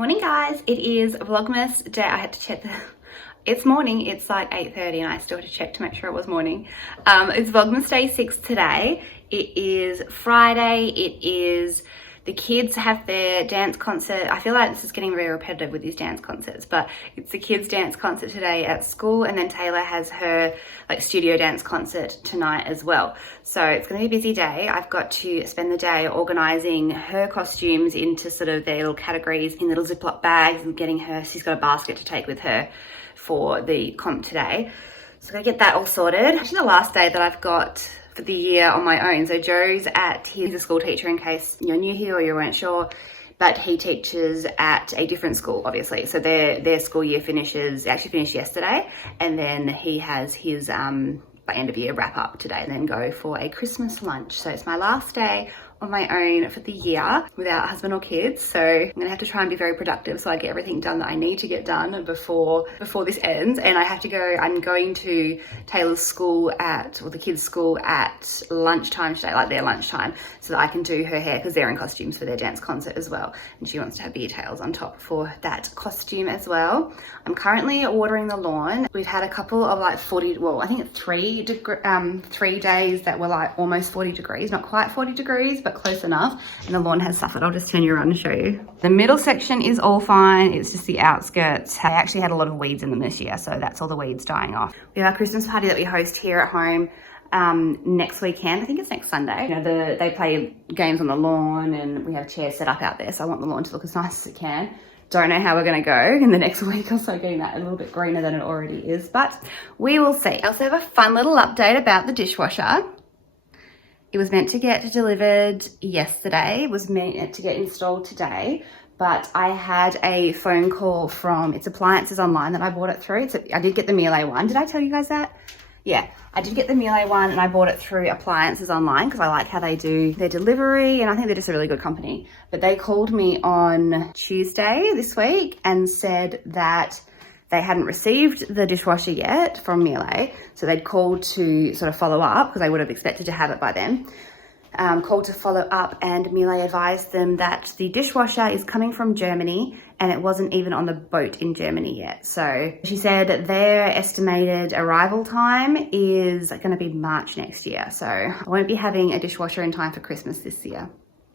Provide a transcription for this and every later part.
Morning guys, it is Vlogmas day. I had to check it's morning, it's like 8:30 and I still had to check to make sure it was morning. It's Vlogmas day 6 today. It is Friday, the kids have their dance concert. I feel like this is getting very repetitive with these dance concerts, but it's the kids' dance concert today at school, and then Taylor has her studio dance concert tonight as well. So it's going to be a busy day. I've got to spend the day organising her costumes into sort of their little categories in little Ziploc bags and getting her, she's got a basket to take with her for the comp today. So I'm going to get that all sorted. Actually the last day that I've got for the year on my own. So Joe's he's a school teacher in case you're new here or you weren't sure, but he teaches at a different school, obviously. So their school year actually finished yesterday, and then he has his by end of year wrap up today and then go for a Christmas lunch. So it's my last day on my own for the year without husband or kids. So I'm gonna have to try and be very productive so I get everything done that I need to get done before this ends. And I'm going to Taylor's school the kids' school at lunchtime today, like their lunchtime, so that I can do her hair because they're in costumes for their dance concert as well. And she wants to have beer tails on top for that costume as well. I'm currently watering the lawn. We've had a couple of I think 3 days that were almost 40 degrees, not quite 40 degrees, but close enough, and the lawn has suffered. I'll just turn you around and show you. The middle section is all fine. It's just the outskirts. I actually had a lot of weeds in them this year, so that's all the weeds dying off. We have our Christmas party that we host here at home next weekend. I think it's next Sunday. They play games on the lawn and we have chairs set up out there, so I want the lawn to look as nice as it can. Don't know how we're going to go in the next week or so, getting that a little bit greener than it already is, but we will see. I also have a fun little update about the dishwasher. It was meant to get delivered yesterday. It was meant to get installed today, but I had a phone call from It's Appliances Online that I bought it through. I did get the Miele one. Did I tell you guys that? Yeah, I did get the Miele one and I bought it through Appliances Online because I like how they do their delivery and I think they're just a really good company. But they called me on Tuesday this week and said that they hadn't received the dishwasher yet from Miele, so they'd called to sort of follow up because they would have expected to have it by then. Called to follow up, and Miele advised them that the dishwasher is coming from Germany and it wasn't even on the boat in Germany yet. So she said their estimated arrival time is going to be March next year. So I won't be having a dishwasher in time for Christmas this year.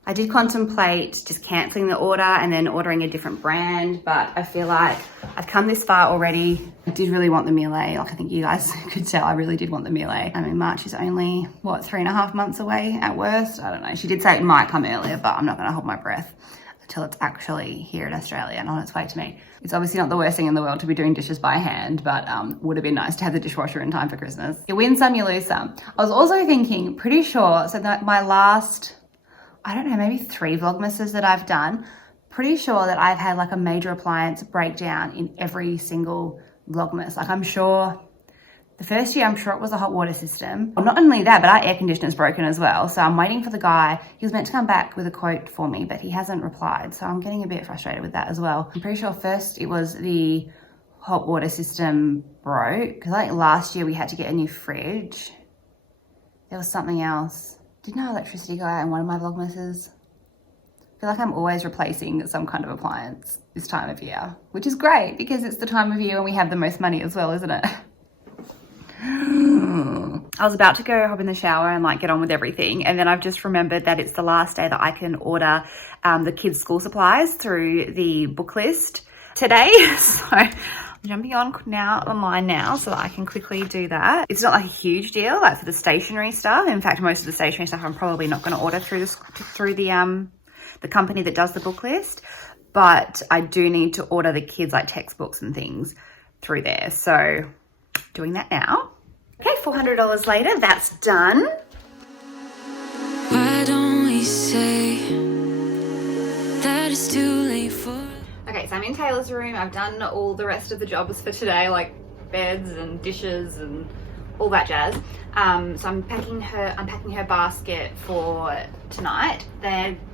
I did contemplate just cancelling the order and then ordering a different brand, but I feel like I've come this far already. I did really want the Miele. I think you guys could tell I really did want the Miele. I mean, March is only, 3.5 months away at worst? I don't know. She did say it might come earlier, but I'm not going to hold my breath until it's actually here in Australia and on its way to me. It's obviously not the worst thing in the world to be doing dishes by hand, but would have been nice to have the dishwasher in time for Christmas. You win some, you lose some. I was also thinking, pretty sure, so that my last, I don't know, maybe 3 Vlogmases that I've done, pretty sure that I've had a major appliance breakdown in every single Vlogmas. I'm sure, the first year I'm sure it was a hot water system. Well, not only that, but our air conditioner's broken as well. So I'm waiting for the guy. He was meant to come back with a quote for me, but he hasn't replied. So I'm getting a bit frustrated with that as well. I'm pretty sure first it was the hot water system broke, because last year we had to get a new fridge. There was something else. Didn't our electricity go out in one of my Vlogmases? I feel like I'm always replacing some kind of appliance this time of year, which is great because it's the time of year when we have the most money as well, isn't it? I was about to go hop in the shower and get on with everything, and then I've just remembered that it's the last day that I can order the kids' school supplies through the book list today. So I'm jumping online now so that I can quickly do that. It's not a huge deal for the stationery stuff. In fact, most of the stationery stuff I'm probably not going to order through the company that does the book list, but I do need to order the kids textbooks and things through there. So doing that now. Okay, $400 later, that's done. Why don't we say that it's too late for... Okay, so I'm in Taylor's room. I've done all the rest of the jobs for today, beds and dishes and all that jazz. So I'm packing her basket for tonight.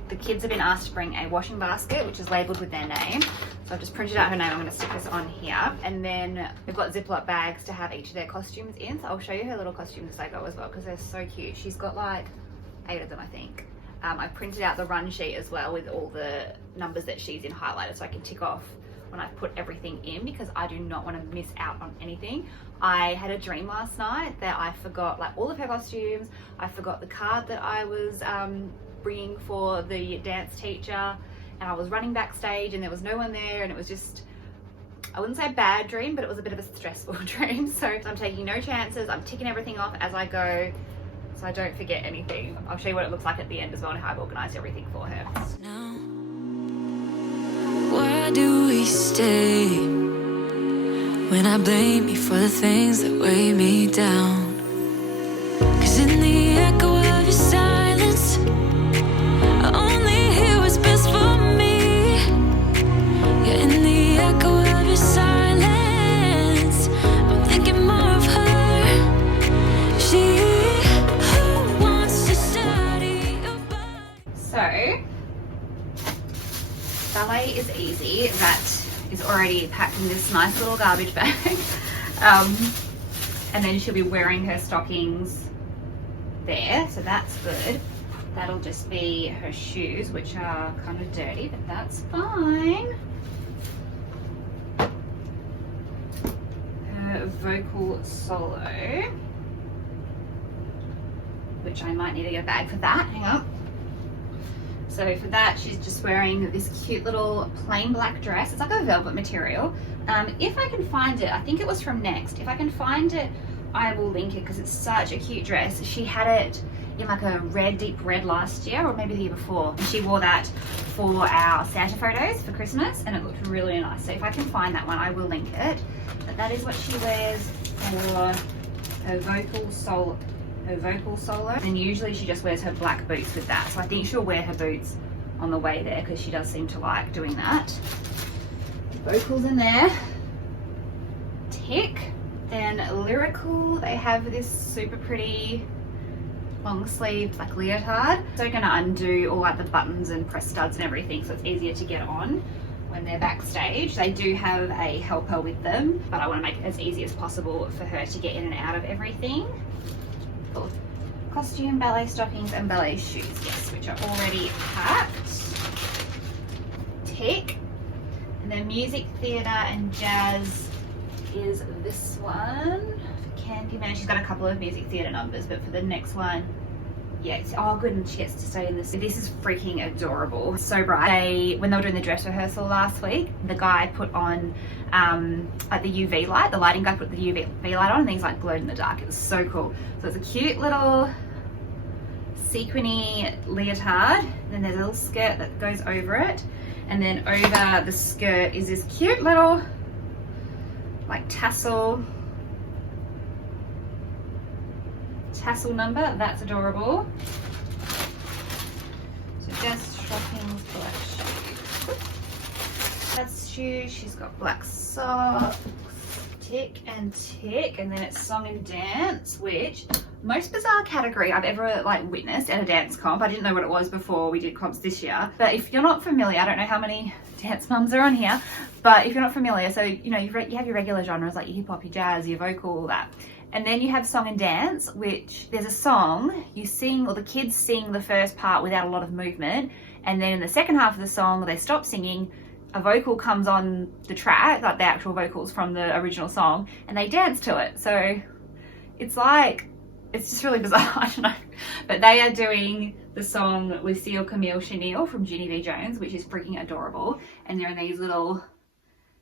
The kids have been asked to bring a washing basket, which is labelled with their name. So I've just printed out her name. I'm going to stick this on here. And then we've got Ziploc bags to have each of their costumes in. So I'll show you her little costumes as I go as well, because they're so cute. She's got 8 of them, I think. I printed out the run sheet as well with all the numbers that she's in highlighted so I can tick off when I've put everything in, because I do not want to miss out on anything. I had a dream last night that I forgot like all of her costumes. I forgot the card that I was bringing for the dance teacher, and I was running backstage and there was no one there, and it was just, I wouldn't say a bad dream, but it was a bit of a stressful dream. So I'm taking no chances. I'm ticking everything off as I go so I don't forget anything. I'll show you what it looks like at the end as well and how I've organised everything for her. Now, why do we stay when I blame you for the things that weigh me down? 'Cause in the echo of your silence, I only hear what's best for me. Yeah, in the echo of your silence, I'm thinking more of her. She who wants to study your body. So ballet is easy. That is already packed in this nice little garbage bag. And then she'll be wearing her stockings there, so that's good. That'll just be her shoes, which are kind of dirty, but that's fine. Her vocal solo, which I might need to get a bag for that. Hang on. So for that, she's just wearing this cute little plain black dress. It's like a velvet material. If I can find it, I think it was from Next. If I can find it, I will link it because it's such a cute dress. She had it in like a red, deep red last year, or maybe the year before. And she wore that for our Santa photos for Christmas, and it looked really nice. So if I can find that one, I will link it. But that is what she wears for her vocal solo. And usually she just wears her black boots with that, so I think she'll wear her boots on the way there because she does seem to like doing that. Vocals in there, tick. Then lyrical, they have this super pretty long sleeve like leotard. So I'm gonna undo all like the buttons and press studs and everything so it's easier to get on when they're backstage. They do have a helper with them, but I want to make it as easy as possible for her to get in and out of everything. Cool. Costume, ballet stockings, and ballet shoes, yes, which are already packed. Tick. And then music, theatre, and jazz is this one. Candyman, she's got a couple of music theatre numbers, but for the next one, yeah, oh good, and she gets to stay in this. This is freaking adorable, so bright. When they were doing the dress rehearsal last week, the guy put on like the UV light, the lighting guy put the UV light on and things like glowed in the dark. It was so cool. So it's a cute little sequiny leotard, and then there's a little skirt that goes over it, and then over the skirt is this cute little like tassel number. That's adorable. So just stockings, black shoes. That's shoes. She's got black socks. Tick and tick, and then it's song and dance, which most bizarre category I've ever like witnessed at a dance comp. I didn't know what it was before we did comps this year, but if you're not familiar, I don't know how many dance mums are on here, but if you're not familiar, so you know you have your regular genres like your hip hop, your jazz, your vocal, all that. And then you have song and dance, which there's a song you sing, or the kids sing the first part without a lot of movement, and then in the second half of the song they stop singing, a vocal comes on the track, like the actual vocals from the original song, and they dance to it. So it's like, it's just really bizarre, I don't know. But they are doing the song with Seal Camille Chenille from Ginny V Jones, which is freaking adorable. And they're in these little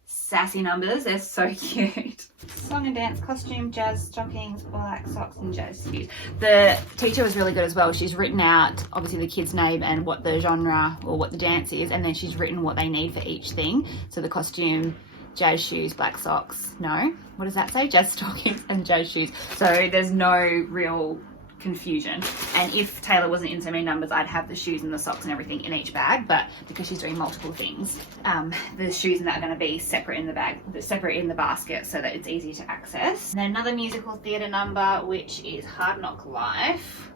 sassy numbers. They're so cute. Song and dance, costume, jazz stockings, black socks, and jazz shoes. The teacher was really good as well. She's written out obviously the kid's name and what the genre or what the dance is, and then she's written what they need for each thing. So the costume, jazz shoes, black socks, no, what does that say? Jazz stockings and jazz shoes. So there's no real confusion. And if Taylor wasn't in so many numbers, I'd have the shoes and the socks and everything in each bag, but because she's doing multiple things, the shoes and that are going to be separate in the bag, separate in the basket, so that it's easy to access. And then another musical theatre number, which is Hard Knock Life,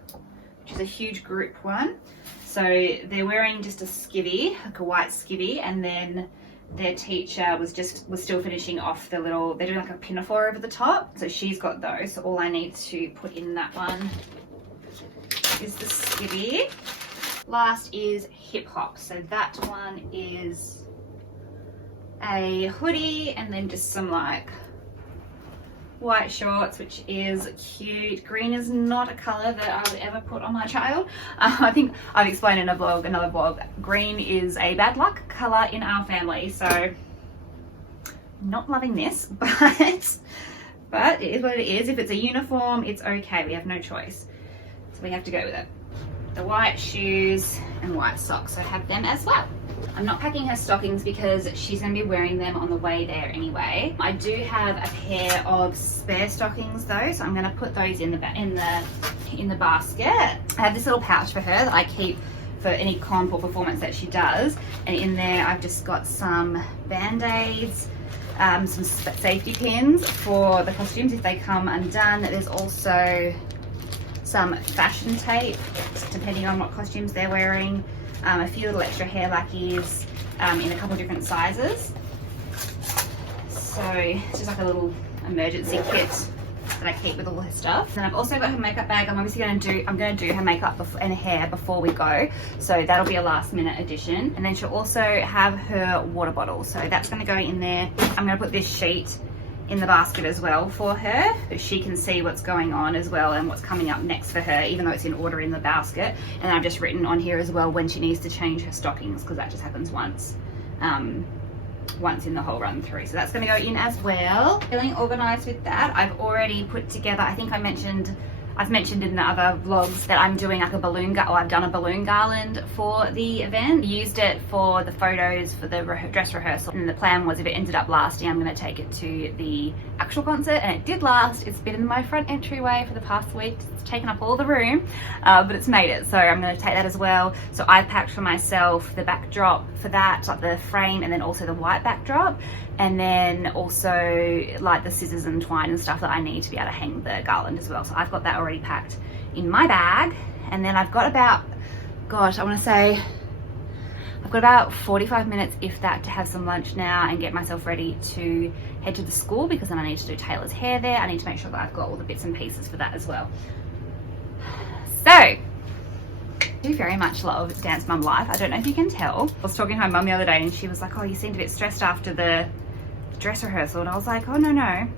which is a huge group one. So they're wearing just a skivvy, like a white skivvy, and then their teacher was still finishing off the little, they're doing like a pinafore over the top. So she's got those. So all I need to put in that one is the skivvy. Last is hip hop. So that one is a hoodie and then just some like white shorts, which is cute. Green is not a color that I would ever put on my child. I think I've explained in another vlog, green is a bad luck color in our family, so not loving this, but it is what it is. If it's a uniform, it's okay. We have no choice, so we have to go with it. The white shoes and white socks, I have them as well. I'm not packing her stockings because she's going to be wearing them on the way there anyway. I do have a pair of spare stockings though, so I'm going to put those in the basket. I have this little pouch for her that I keep for any comp or performance that she does, and in there I've just got some band-aids, some safety pins for the costumes if they come undone. There's also some fashion tape depending on what costumes they're wearing, a few little extra hair lackeys in a couple different sizes. So it's just like a little emergency kit that I keep with all her stuff. Then I've also got her makeup bag. I'm obviously going to do her makeup and hair before we go, so that'll be a last minute addition. And then she'll also have her water bottle, so that's going to go in there. I'm going to put this sheet in the basket as well for her, so she can see what's going on as well and what's coming up next for her, even though it's in order in the basket. And I've just written on here as well when she needs to change her stockings, because that just happens once in the whole run through. So that's going to go in as well. Feeling organized with that. I've already put together, I think I've mentioned in the other vlogs that I'm doing like I've done a balloon garland for the event. Used it for the photos for the dress rehearsal, and the plan was if it ended up lasting, I'm going to take it to the actual concert, and it did last. It's been in my front entryway for the past week. It's taken up all the room, but it's made it, so I'm going to take that as well. So I packed for myself the backdrop for that, like the frame, and then also the white backdrop, and then also like the scissors and twine and stuff that I need to be able to hang the garland as well. So I've got that already packed in my bag. And then I've got about, gosh, I want to say I've got about 45 minutes, if that, to have some lunch now and get myself ready to head to the school, because then I need to do Taylor's hair there. I need to make sure that I've got all the bits and pieces for that as well. So I do very much love dance mum life. I don't know if you can tell. I was talking to my mum the other day and she was like, oh, you seemed a bit stressed after the dress rehearsal, and I was like, oh no,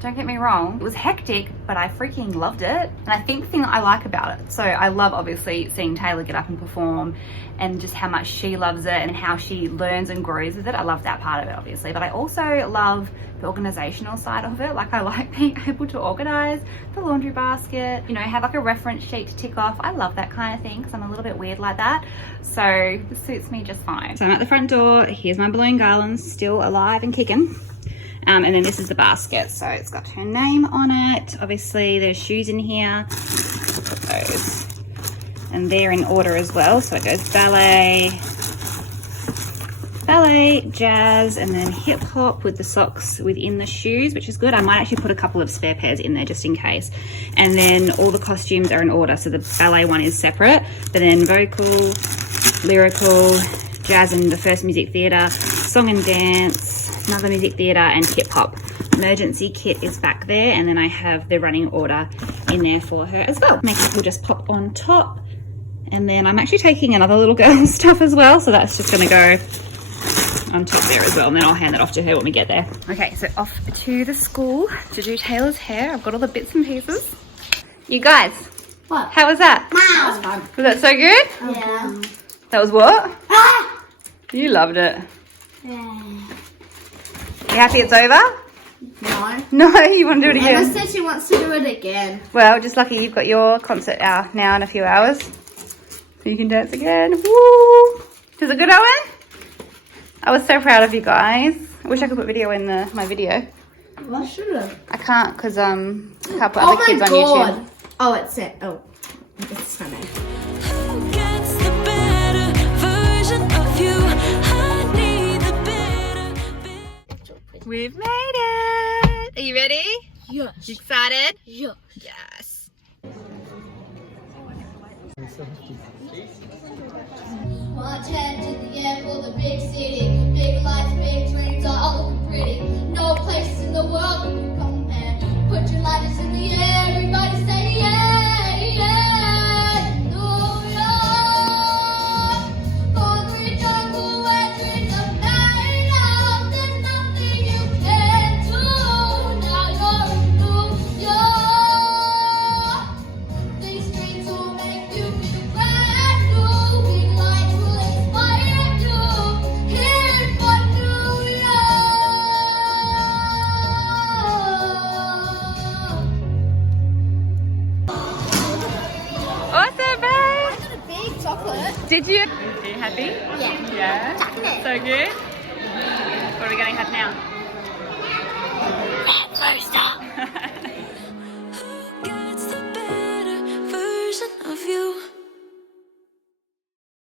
don't get me wrong, it was hectic, but I freaking loved it. And I think the thing that I like about it, so I love obviously seeing Taylor get up and perform and just how much she loves it and how she learns and grows with it. I love that part of it obviously, but I also love the organizational side of it. Like I like being able to organize the laundry basket, you know, have like a reference sheet to tick off. I love that kind of thing because I'm a little bit weird like that, so this suits me just fine. So I'm at the front door. Here's my balloon garlands, still alive and kicking. And then this is the basket, so it's got her name on it. Obviously there's shoes in here. I'll put those, and they're in order as well, so it goes ballet, jazz, and then hip hop with the socks within the shoes, which is good. I might actually put a couple of spare pairs in there just in case. And then all the costumes are in order, so the ballet one is separate, but then vocal, lyrical, jazz and the first music theatre, song and dance, another music theatre, and hip hop. Emergency kit is back there, and then I have the running order in there for her as well. Makeup will just pop on top, and then I'm actually taking another little girl stuff as well, so that's just going to go on top there as well, and then I'll hand that off to her when we get there. Okay, so off to the school to do Taylor's hair. I've got all the bits and pieces. You guys, what? How was that? That was fun. Was that so good? Yeah. That was what? Ah! You loved it. Yeah. You happy it's over? No. No, you want to do it again? Emma said she wants to do it again. Well, just lucky you've got your concert now in a few hours. So you can dance again. Woo! Was it good, Owen? I was so proud of you guys. I wish I could put video in my video. Well, I should have. I can't because I can't put other kids on YouTube. Oh, it's it. Oh, it's funny. Who gets the better version of you? I need the better. We've made it. Are you ready? Yes. You excited? Yes. Yes. Watch head to the air for the big city. Big lights, big dreams, all looking pretty. No place in the world we can compare. Put your lighters in the air, everybody say yeah, yeah. New York. Did you? Are you happy? Yeah. Yeah. Chocolate. So good. What are we going to have now? Roaster.